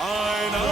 Einer